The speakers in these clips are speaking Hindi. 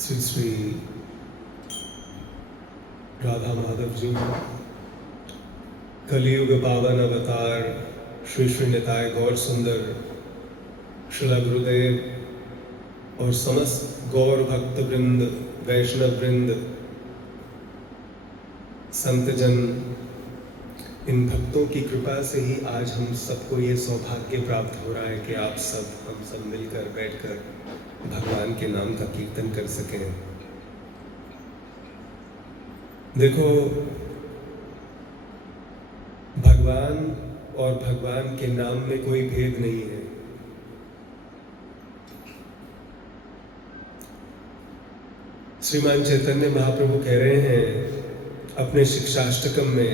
श्री श्री राधा माधव जी कलियुग पावन अवतार श्री श्री निताय गौर सुंदर श्रीला गुरुदेव और समस्त गौर भक्त वृंद, वैष्णव वृंद, संत जन, इन भक्तों की कृपा से ही आज हम सबको ये सौभाग्य प्राप्त हो रहा है कि आप सब, हम सब मिलकर बैठकर भगवान के नाम का कीर्तन कर सकें। देखो, भगवान और भगवान के नाम में कोई भेद नहीं है। श्रीमान चैतन्य महाप्रभु कह रहे हैं अपने शिक्षाष्टकम में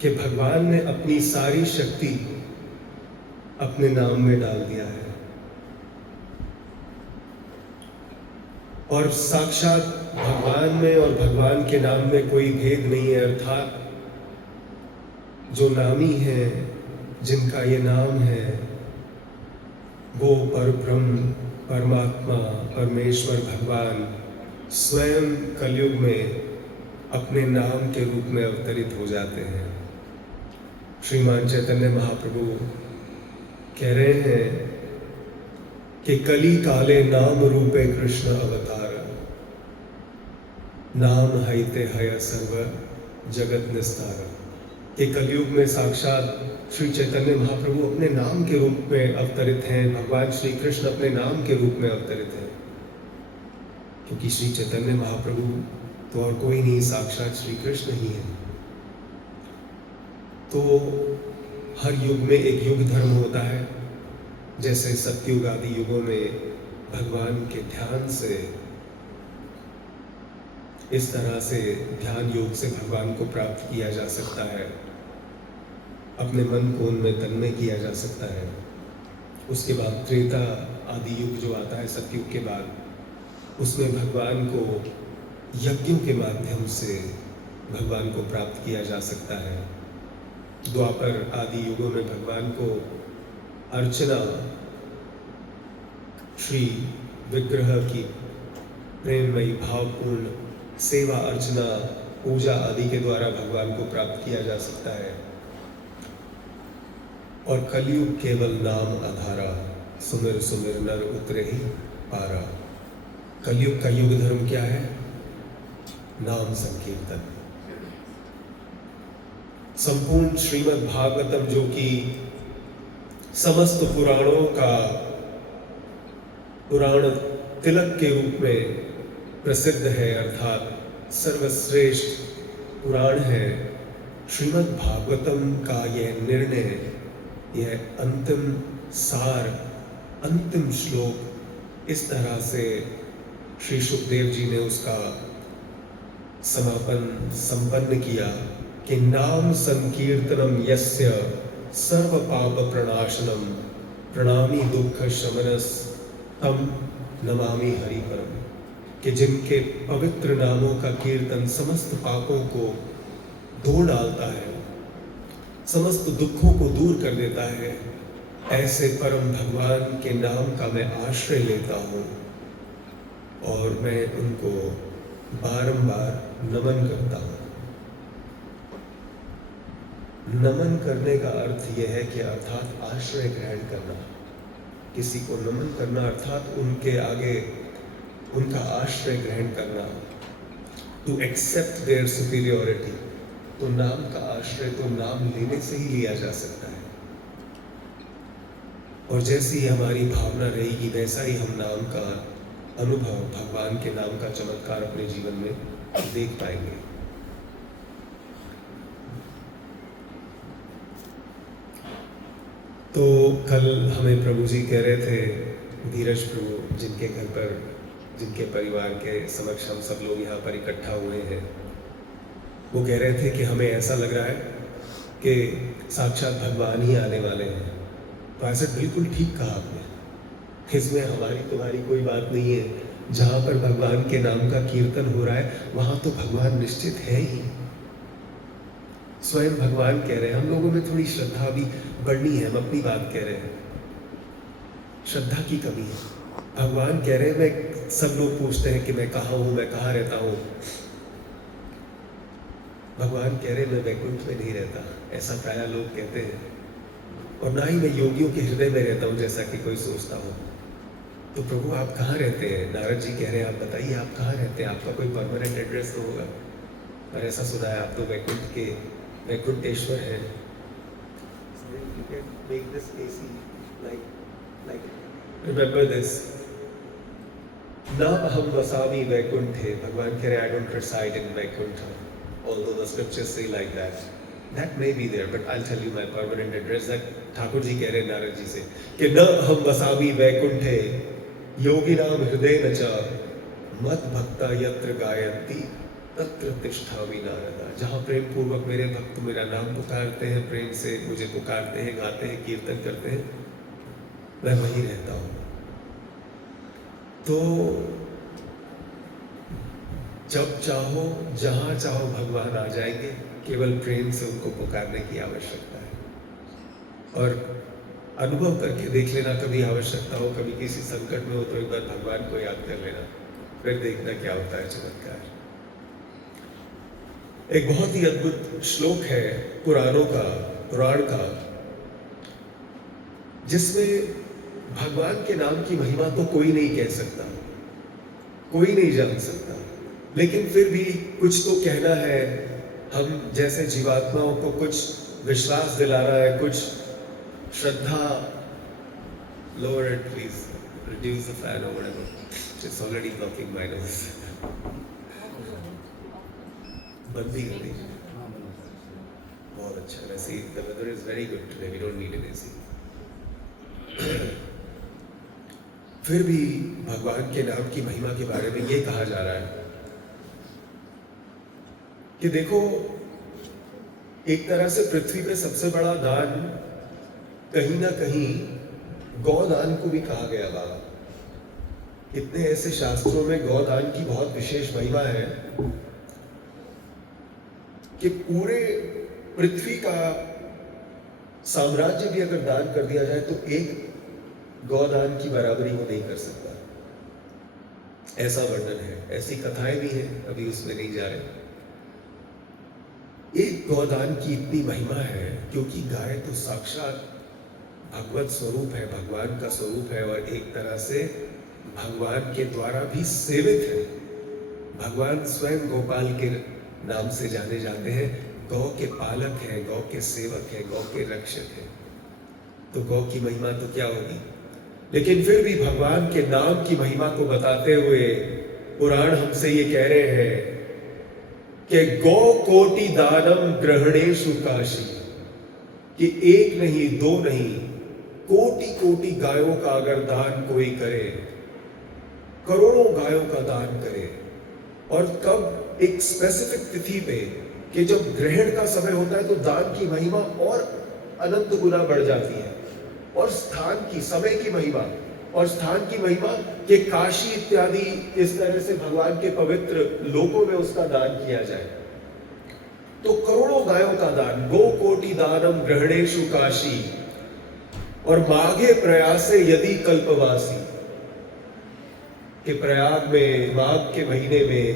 कि भगवान ने अपनी सारी शक्ति अपने नाम में डाल दिया है और साक्षात भगवान में और भगवान के नाम में कोई भेद नहीं है। अर्थात जो नामी है, जिनका ये नाम है, वो परब्रह्म, परमात्मा, परमेश्वर भगवान स्वयं कलयुग में अपने नाम के रूप में अवतरित हो जाते हैं। श्रीमान चैतन्य महाप्रभु कह रहे हैं कि कली काले नाम रूपे कृष्ण अवतार, नाम हईते हय सर्व जगत निस्तार। कि कलयुग में साक्षात श्री चैतन्य महाप्रभु अपने नाम के रूप में अवतरित हैं, भगवान श्री कृष्ण अपने नाम के रूप में अवतरित हैं, क्योंकि श्री चैतन्य महाप्रभु तो और कोई नहीं, साक्षात श्री कृष्ण ही है। तो हर युग में एक युग धर्म होता है, जैसे सतयुग आदि युगों में भगवान के ध्यान से, इस तरह से ध्यान योग से भगवान को प्राप्त किया जा सकता है, अपने मन को उनमें तन्मय किया जा सकता है। उसके बाद त्रेता आदि युग जो आता है सतयुग के बाद, उसमें भगवान को यज्ञों के माध्यम से भगवान को प्राप्त किया जा सकता है। द्वापर आदि युगों में भगवान को अर्चना, श्री विग्रह की प्रेममयी भावपूर्ण सेवा, अर्चना, पूजा आदि के द्वारा भगवान को प्राप्त किया जा सकता है। और कलयुग केवल नाम आधारा, सुमिर सुमिर नर उतरे ही पारा। कलयुग का युग धर्म क्या है? नाम संकीर्तन। संपूर्ण श्रीमद् भागवतम, जो कि समस्त पुराणों का पुराण तिलक के रूप में प्रसिद्ध है, अर्थात सर्वश्रेष्ठ पुराण है, श्रीमद् भागवतम का यह निर्णय, यह अंतिम सार, अंतिम श्लोक इस तरह से श्री सुखदेव जी ने उसका समापन संपन्न किया कि नाम संकीर्तनम यस्य सर्व पाप प्रणाशनम प्रणामी दुख शमनस तम नमामि हरि परम। कि जिनके पवित्र नामों का कीर्तन समस्त पापों को धो डालता है, समस्त दुखों को दूर कर देता है, ऐसे परम भगवान के नाम का मैं आश्रय लेता हूँ और मैं उनको बारंबार नमन करता हूँ। नमन करने का अर्थ यह है कि अर्थात आश्रय ग्रहण करना, किसी को नमन करना अर्थात उनके आगे उनका आश्रय ग्रहण करना, टू एक्सेप्ट देयर सुपीरियोरिटी। तो नाम का आश्रय तो नाम लेने से ही लिया जा सकता है, और जैसी ही हमारी भावना रहेगी वैसा ही हम नाम का अनुभव, भगवान के नाम का चमत्कार अपने जीवन में देख पाएंगे। तो कल हमें प्रभु जी कह रहे थे, धीरज प्रभु, जिनके घर पर, जिनके परिवार के समक्ष हम सब लोग यहाँ पर इकट्ठा हुए हैं, वो कह रहे थे कि हमें ऐसा लग रहा है कि साक्षात भगवान ही आने वाले हैं। तो ऐसा बिल्कुल ठीक कहा आपने, इसमें हमारी तुम्हारी कोई बात नहीं है। जहाँ पर भगवान के नाम का कीर्तन हो रहा है वहाँ तो भगवान निश्चित है ही। स्वयं भगवान कह रहे हैं, हम लोगों में थोड़ी श्रद्धा भी बढ़नी है, हम अपनी बात कह रहे हैं, श्रद्धा की कमी है। भगवान कह रहे हैं, मैं सब लोग पूछते हैं कि मैं कहाँ हूँ, मैं कहाँ रहता हूँ। भगवान कह रहे हैं, मैं वैकुंठ में नहीं रहता, ऐसा प्रायः लोग कहते हैं, और ना ही मैं योगियों के हृदय में रहता हूँ जैसा कि कोई सोचता हो। तो प्रभु आप कहाँ रहते हैं? नारद जी कह रहे हैं, आप बताइए आप कहाँ रहते हैं, आपका कोई परमानेंट एड्रेस तो होगा। पर ऐसा सुना है आप तो वैकुंठ के वैकुंठेश्वर हैं। You can make this AC like remember this. ना अहम वसामि वैकुंठे, भगवान कह रहे हैं, I don't reside in Vaikuntha, although the scriptures say like that. That may be there, but I'll tell you my permanent address. That Thakur ji कह रहे हैं नारद जी से कि न अहम वसामि वैकुंठे योगिनाम हृदय न च मत भक्ता यत्र गायन्ति तत्र तिष्ठामि नारदा। जहाँ प्रेम पूर्वक मेरे भक्त मेरा नाम पुकारते हैं, प्रेम से मुझे पुकारते हैं, गाते हैं, कीर्तन करते हैं, मैं वहीं रहता हूँ। तो जब चाहो जहाँ चाहो भगवान आ जाएंगे, केवल प्रेम से उनको पुकारने की आवश्यकता है। और अनुभव करके देख लेना, कभी आवश्यकता हो, कभी किसी संकट में हो तो एक बार भगवान को याद कर लेना, फिर देखना क्या होता है चमत्कार। एक बहुत ही अद्भुत श्लोक है पुराण का, जिसमें भगवान के नाम की महिमा तो कोई नहीं कह सकता, कोई नहीं जान सकता, लेकिन फिर भी कुछ तो कहना है। हम जैसे जीवात्माओं को कुछ विश्वास दिला रहा है, कुछ श्रद्धा। Lower it please, reduce the fan और whatever, it's already blocking my nose. बंद ही कर दी, बहुत अच्छा। वैसे the weather is very good today, we don't need an AC. फिर भी भगवान के नाम की महिमा के बारे में ये कहा जा रहा है कि देखो, एक तरह से पृथ्वी पे सबसे बड़ा दान कहीं ना कहीं गौदान को भी कहा गया बाबा। इतने ऐसे शास्त्रों में गौदान की बहुत विशेष महिमा है कि पूरे पृथ्वी का साम्राज्य भी अगर दान कर दिया जाए तो एक गौदान की बराबरी वो नहीं कर सकता, ऐसा वर्णन है। ऐसी कथाएं भी हैं, अभी उसमें नहीं जा रहे। एक गौदान की इतनी महिमा है क्योंकि गाय तो साक्षात भगवत स्वरूप है, भगवान का स्वरूप है, और एक तरह से भगवान के द्वारा भी सेवित है। भगवान स्वयं गोपाल के नाम से जाने जाते हैं। गौ के पालक हैं, गौ के सेवक हैं, गौ के रक्षक हैं। तो गौ की महिमा तो क्या होगी। लेकिन फिर भी भगवान के नाम की महिमा को बताते हुए पुराण हमसे ये कह रहे हैं कि गौ कोटि दानम ग्रहणेषु काशी, कि एक नहीं दो नहीं, कोटि कोटि गायों का अगर दान कोई करे, करोड़ों गायों का दान करे, और कब एक स्पेसिफिक तिथि पे कि जब ग्रहण का समय होता है तो दान की महिमा और अनंत गुना बढ़ जाती है। और स्थान की, समय की महिमा और स्थान की महिमा कि काशी इत्यादि इस तरह से भगवान के पवित्र लोकों में उसका दान किया जाए। तो करोड़ों गायों का दान, गो कोटि दानम ग्रहणेषु काशी, और माघे प्रयासे यदि कल्पवासी, कि प्रयाग में माघ के महीने में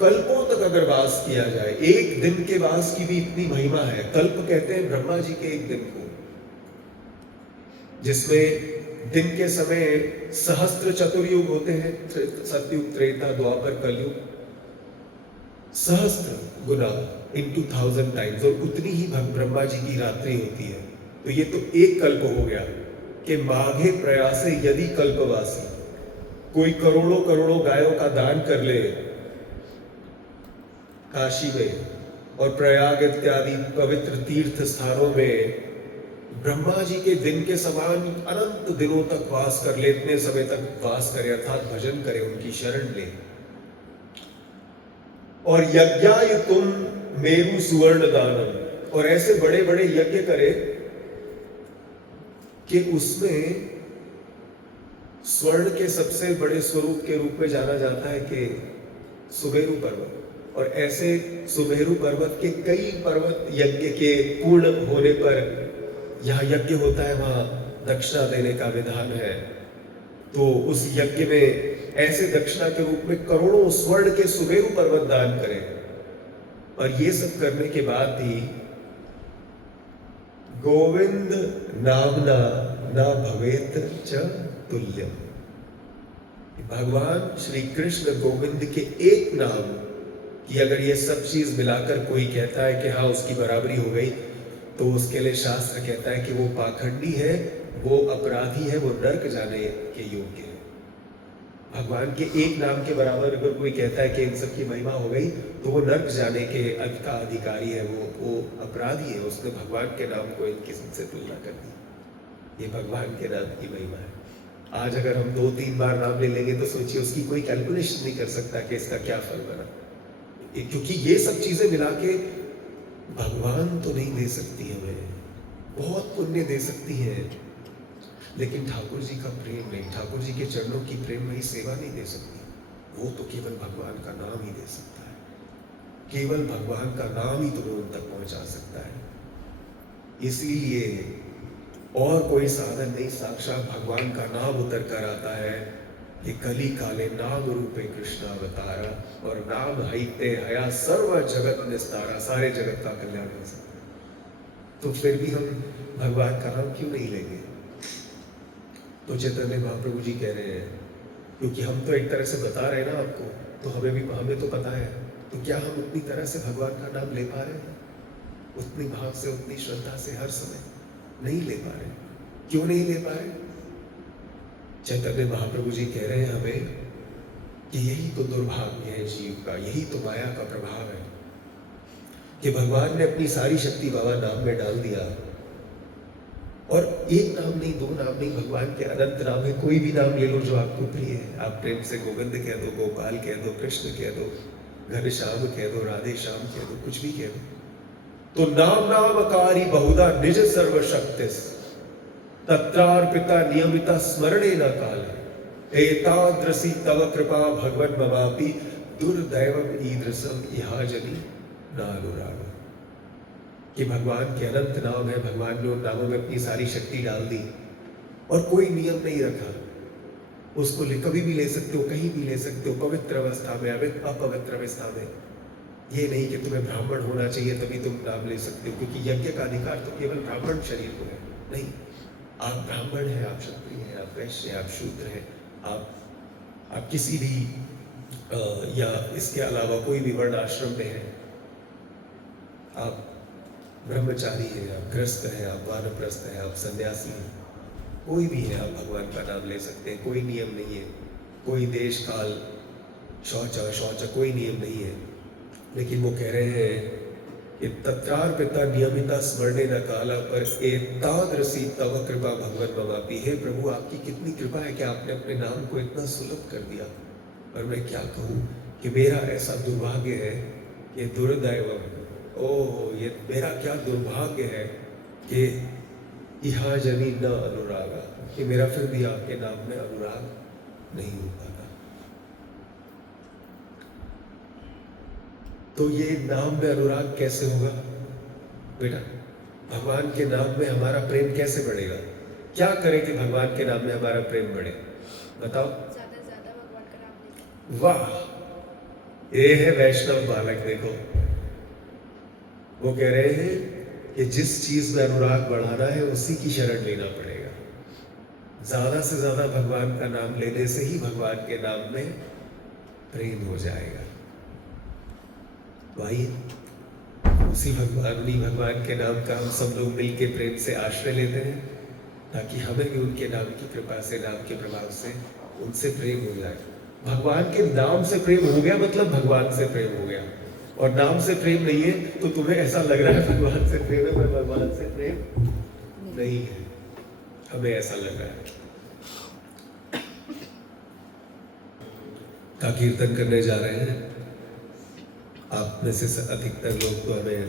कल्पों तक अगर वास किया जाए, एक दिन के वास की भी इतनी महिमा है। कल्प कहते हैं ब्रह्मा जी के एक दिन को, जिसमें दिन के समय सहस्त्र चतुर्युग होते हैं, सतयुग, त्रेता, द्वापर, कलयुग, सहस्त्र गुना इनटू 1000 टाइम्स, और उतनी ही ब्रह्मा जी की रात्रि होती है। तो ये तो एक कल्प हो गया कि माघे प्रयासे यदि कल्पवासी, कोई करोड़ों करोड़ों गायों का दान कर ले काशी में और प्रयाग इत्यादि पवित्र तीर्थ स्थानों में, ब्रह्मा जी के दिन के समान अनंत दिनों तक वास कर ले, इतने समय तक वास करे, अर्थात भजन करे, उनकी शरण ले, और यज्ञाय तुम मेरु सुवर्ण दानम, और ऐसे बड़े बड़े यज्ञ करे कि उसमें स्वर्ण के सबसे बड़े स्वरूप के रूप में जाना जाता है कि सुमेरु पर्वत, और ऐसे सुमेरु पर्वत के कई पर्वत यज्ञ के पूर्ण होने पर, यहाँ यज्ञ होता है वहां दक्षिणा देने का विधान है। तो उस यज्ञ में ऐसे दक्षिणा के रूप में करोड़ों स्वर्ण के सुमेरु पर्वत दान करें। और ये सब करने के बाद भी गोविंद नामना न भवेत च तुल्यम, भगवान श्री कृष्ण गोविंद के एक नाम कि अगर ये सब चीज मिलाकर कोई कहता है कि हाँ उसकी बराबरी हो गई, तो उसके लिए शास्त्र कहता है कि वो पाखंडी है, वो अपराधी है, वो नरक जाने के योग्य है। भगवान के एक नाम के बराबर अगर कोई कहता है कि इन सब की महिमा हो गई, तो वो नरक जाने के का अधिकारी है, वो अपराधी है, उसने भगवान के नाम को इनकी सबसे तुलना कर दी। ये भगवान के नाम की महिमा है। आज अगर हम 2-3 बार नाम ले लेंगे तो सोचिए उसकी कोई कैलकुलेशन नहीं कर सकता कि इसका क्या फल बना, क्योंकि ये सब चीजें मिला के भगवान तो नहीं दे सकती हमें, बहुत पुण्य दे सकती है, लेकिन ठाकुर जी का प्रेम नहीं, ठाकुर जी के चरणों की प्रेममयी सेवा नहीं दे सकती। वो तो केवल भगवान का नाम ही दे सकता है, केवल भगवान का नाम ही तुम्हें उन तक पहुंचा सकता है। इसीलिए और कोई साधन नहीं, साक्षात भगवान का नाम उतर कर आता है कि कली काले नाम रूपे कृष्ण अवतारा, और नाम हईते हया सर्व जगत निस्तारा, सारे जगत का कल्याण हो सकता है। तो फिर भी हम भगवान का नाम क्यों नहीं लेंगे? तो चैतन्य महाप्रभु जी कह रहे हैं, क्योंकि हम तो एक तरह से बता रहे हैं ना आपको, तो हमें तो पता है, तो क्या हम उतनी तरह से भगवान का नाम ले पा रहे हैं? उतनी भाव से, उतनी श्रद्धा से हर समय नहीं ले पा रहे। क्यों नहीं ले पा रहे? चैतन्य महाप्रभु जी कह रहे हैं हमें कि यही तो दुर्भाग्य है जीव का, यही तो माया का प्रभाव है कि भगवान ने अपनी सारी शक्ति बाबा नाम में डाल दिया। और एक नाम नहीं, 2 नाम नहीं, भगवान के अनंत नाम है। कोई भी नाम ले लो जो आपको प्रिय है, आप प्रेम से गोविंद कह दो, गोपाल कह दो, कृष्ण कह दो, घनश्याम कह दो, राधे श्याम कह दो, कुछ भी कह दो। तो नाम नामकारी बहुधा निज सर्वशक्तिस तत्रार्पिता नियमिता स्मरणे न काल, एतादृशी तव कृपा भगवन् ममापि दुर्दैवम ईदृशम इहा जनि नानुराग। कि भगवान के अनंत नाम है, भगवान ने उन नामों में अपनी सारी शक्ति डाल दी और कोई नियम नहीं रखा। उसको कभी भी ले सकते हो, कहीं भी ले सकते हो, पवित्र अवस्था में, अपवित्र अवस्था में। ये नहीं कि तुम्हें ब्राह्मण होना चाहिए तभी तुम नाम ले सकते हो, क्योंकि यज्ञ का अधिकार तो केवल ब्राह्मण शरीर को है। नहीं, आप ब्राह्मण हैं, आप क्षत्रिय हैं, आप वैश्य हैं, आप शूद्र हैं, आप किसी भी या इसके अलावा कोई भी वर्ण आश्रम में हैं, आप ब्रह्मचारी हैं, आप गृहस्थ हैं, आप वानप्रस्थ हैं, आप सन्यासी हैं, कोई भी है, आप भगवान का नाम ले सकते हैं। कोई नियम नहीं है, कोई देश काल शौच कोई नियम नहीं है। लेकिन वो कह रहे हैं कि तत्रार्पिता नियमिता स्मरणे न काला, पर एतादृशी तव कृपा भगवन् ममापि। हे प्रभु, आपकी कितनी कृपा है कि आपने अपने नाम को इतना सुलभ कर दिया। और मैं क्या कहूँ कि मेरा ऐसा दुर्भाग्य है, ये दुर्दैवम, ओह ये मेरा क्या दुर्भाग्य है कि इहा जनि न अनुरागा, कि मेरा फिर भी आपके नाम में अनुराग नहीं होता था। तो ये नाम में अनुराग कैसे होगा बेटा? भगवान के नाम में हमारा प्रेम कैसे बढ़ेगा? क्या करें कि भगवान के नाम में हमारा प्रेम बढ़े? बताओ। ज्यादा भगवान का नाम लें। वाह, ये है वैष्णव बालक। देखो, वो कह रहे हैं कि जिस चीज में अनुराग बढ़ाना है उसी की शरण लेना पड़ेगा। ज्यादा से ज्यादा भगवान का नाम लेने से ही भगवान के नाम में प्रेम हो जाएगा। भाई, उसी भगवान के नाम का हम सब लोग मिलके प्रेम से आश्रय लेते हैं, ताकि हमें भी उनके नाम की कृपा से, नाम के प्रभाव से उनसे प्रेम हो जाए। भगवान के नाम से प्रेम हो गया मतलब भगवान से प्रेम हो गया। और नाम से प्रेम नहीं है तो तुम्हें ऐसा लग रहा है भगवान से प्रेम है, पर भगवान से प्रेम नहीं है, हमें ऐसा लग रहा है। का कीर्तन करने जा रहे हैं। आप में से अधिकतर लोग तो हमें